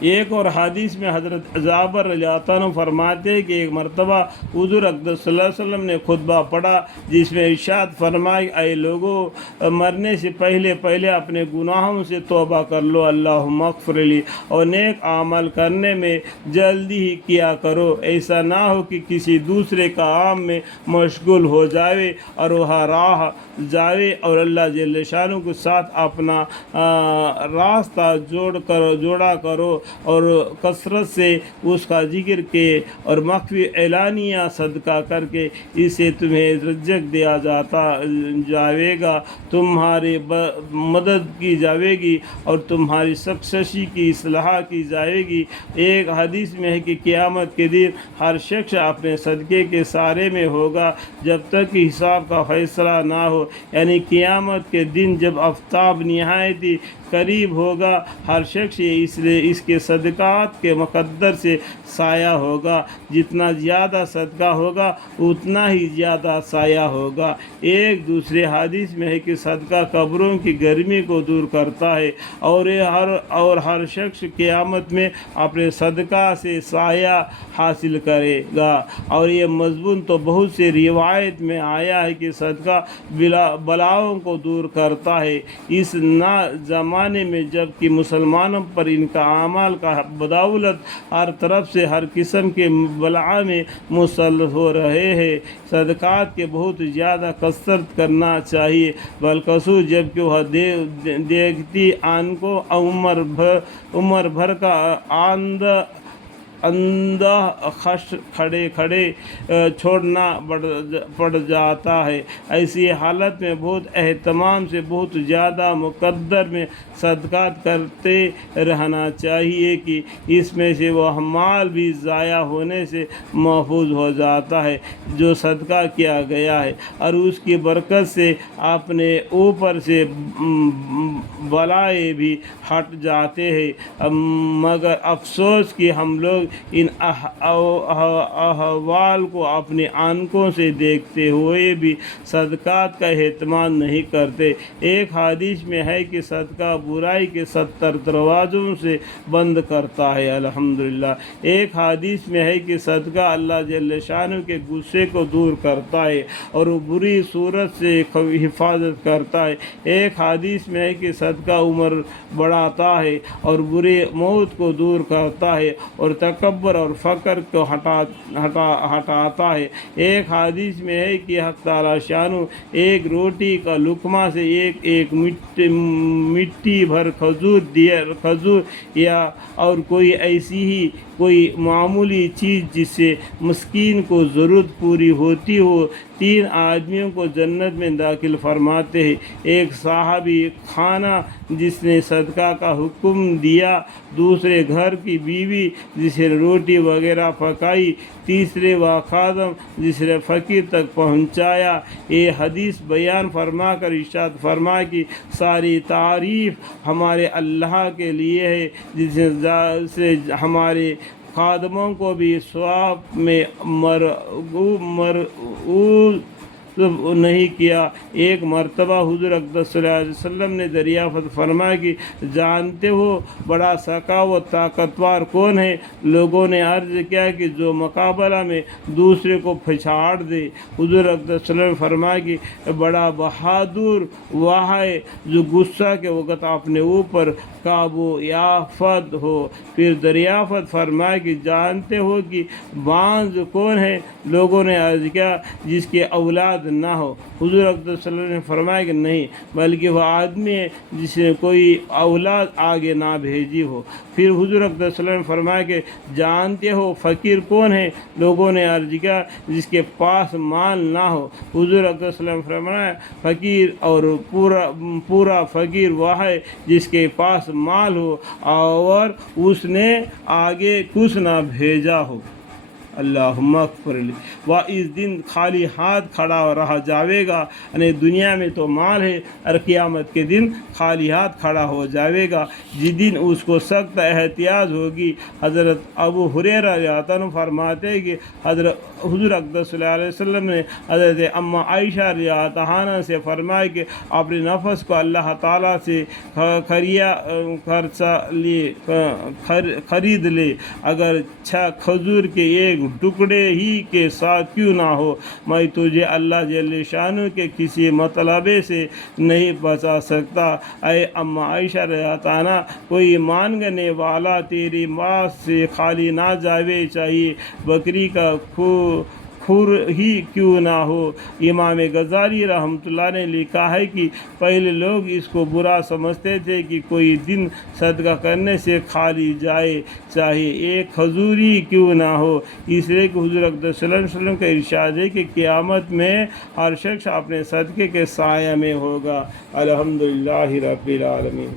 ایک اور حدیث میں حضرت جابر رضی اللہ عنہ فرماتے ہیں کہ ایک مرتبہ حضور اقدس صلی اللہ علیہ وسلم نے خطبہ پڑھا جس میں ارشاد فرمائی، اے لوگوں، مرنے سے پہلے اپنے گناہوں سے توبہ کر لو، اللہم اغفر لی، اور نیک عمل کرنے میں جلدی ہی کیا کرو، ایسا نہ ہو کہ کسی دوسرے کام میں مشغول ہو جاوے اور وہاں راہ جاوے اور اللہ جل شانہ کے ساتھ اپنا راستہ جوڑا کرو اور کثرت سے اس کا ذکر کے اور مخفی اعلانیہ صدقہ کر کے اسے تمہیں رزق دیا جاوے گا، تمہاری مدد کی جاوے گی اور تمہاری سرکشی کی اصلاح کی جائے گی۔ ایک حدیث میں ہے کہ قیامت کے دن ہر شخص اپنے صدقے کے سارے میں ہوگا جب تک کہ حساب کا فیصلہ نہ ہو، یعنی قیامت کے دن جب آفتاب نہایت ہی قریب ہوگا، ہر شخص اس کے صدقات کے مقدر سے سایہ ہوگا، جتنا زیادہ صدقہ ہوگا اتنا ہی زیادہ سایہ ہوگا۔ ایک دوسرے حدیث میں ہے کہ صدقہ قبروں کی گرمی کو دور کرتا ہے اور ہر شخص قیامت میں اپنے صدقہ سے سایہ حاصل کرے گا۔ اور یہ مضمون تو بہت سے روایت میں آیا ہے کہ صدقہ بلاؤں کو دور کرتا ہے۔ اس زمانے میں جب کہ مسلمانوں پر ان کا اعمال کا بدولت ہر طرف سے ہر قسم کے بلا میں مسلط ہو رہے ہیں، صدقات کے بہت زیادہ کثرت کرنا چاہیے، بالخصوص جب کہ وہ دیکھتی آن کو عمر بھر کا اندھا خش کھڑے چھوڑنا پڑ جاتا ہے۔ ایسی حالت میں بہت اہتمام سے بہت زیادہ مقدر میں صدقات کرتے رہنا چاہیے کہ اس میں سے وہ مال بھی ضائع ہونے سے محفوظ ہو جاتا ہے جو صدقہ کیا گیا ہے، اور اس کی برکت سے اپنے اوپر سے بلائیں بھی ہٹ جاتے ہیں۔ مگر افسوس کہ ہم لوگ ان احوال کو اپنی آنکھوں سے دیکھتے ہوئے بھی صدقات کا اہتمام نہیں کرتے۔ ایک حدیث میں ہے کہ صدقہ برائی کے 70 دروازوں سے بند کرتا ہے، الحمدللہ۔ ایک حدیث میں ہے کہ صدقہ اللہ جل شانہ کے غصے کو دور کرتا ہے اور بری صورت سے حفاظت کرتا ہے۔ ایک حدیث میں ہے کہ صدقہ عمر بڑھاتا ہے اور بری موت کو دور کرتا ہے اور تکبر اور فقر کو ہٹاتا ہے۔ ایک حدیث میں ہے کہ حق تعالی شانہ ایک روٹی کا لقمہ سے ایک مٹھی بھر کھجور یا اور کوئی ایسی ہی کوئی معمولی چیز جس سے مسکین کو ضرورت پوری ہوتی ہو، 3 آدمیوں کو جنت میں داخل فرماتے ہیں۔ ایک صاحبی خانہ جس نے صدقہ کا حکم دیا، دوسرے گھر کی بیوی جس نے روٹی وغیرہ پکائی، تیسرے وہ خادم جس نے فقیر تک پہنچایا۔ یہ حدیث بیان فرما کر ارشاد فرما کہ ساری تعریف ہمارے اللہ کے لیے ہے جس نے ہمارے خادموں کو بھی ثواب میں مرغوب نہیں کیا۔ ایک مرتبہ حضور اقدس صلی اللہ علیہ وسلم نے دریافت فرمایا کہ جانتے ہو بڑا سخا و طاقتور کون ہے؟ لوگوں نے عرض کیا کہ جو مقابلہ میں دوسرے کو پھاڑ دے۔ حضور اقدس صلی اللہ علیہ وسلم فرمایا کہ بڑا بہادر وہ ہے جو غصہ کے وقت اپنے اوپر قابو یافت ہو۔ پھر دریافت فرمایا کہ جانتے ہو کہ باز کون ہے؟ لوگوں نے عرض کیا جس کے اولاد نہ ہو۔ حضور اقدس صلی اللہ علیہ وسلم نے فرمایا کہ نہیں، بلکہ وہ آدمی ہے جس نے کوئی اولاد آگے نہ بھیجی ہو۔ پھر حضور اقدس صلی اللہ علیہ وسلم نے فرمایا کہ جانتے ہو فقیر کون ہے؟ لوگوں نے عرض کیا جس کے پاس مال نہ ہو۔ حضور اقدس صلی اللہ علیہ وسلم نے فرمایا فقیر اور پورا فقیر وہ ہے جس کے پاس مال ہو اور اس نے آگے کچھ نہ بھیجا ہو۔ اللہم اغفر لی. وہ اس دن خالی ہاتھ کھڑا رہ جاوے گا، یعنی دنیا میں تو مال ہے اور قیامت کے دن خالی ہاتھ کھڑا ہو جاوے گا، جس دن اس کو سخت احتیاط ہوگی. حضرت ابو ہریرہ رضی اللہ عنہ فرماتے ہیں کہ حضرت حضور اقدس صلی اللہ علیہ وسلم نے حضرت اما عائشہ رضی اللہ عنہ سے فرمایا کہ اپنے نفس کو اللہ تعالیٰ سے خرید لے، اگر کھجور کے ایک ٹکڑے ہی کے ساتھ کیوں نہ ہو، میں تجھے اللہ جل شانہ کے کسی مطلبے سے نہیں بچا سکتا. اے اما عائشہ رضی اللہ عنہ، کوئی مانگنے والا تیری ماں سے خالی نہ جاوے، چاہیے بکری کا کھر ہی کیوں نہ ہو. امام غزالی رحمۃ اللہ نے لکھا ہے کہ پہلے لوگ اس کو برا سمجھتے تھے کہ کوئی دن صدقہ کرنے سے خالی جائے، چاہے ایک کھجور ہی کیوں نہ ہو، اس لیے کہ حضور اقدس صلی اللہ علیہ وسلم کا ارشاد ہے کہ قیامت میں ہر شخص اپنے صدقے کے سایہ میں ہوگا. الحمدللہ رب العالمین.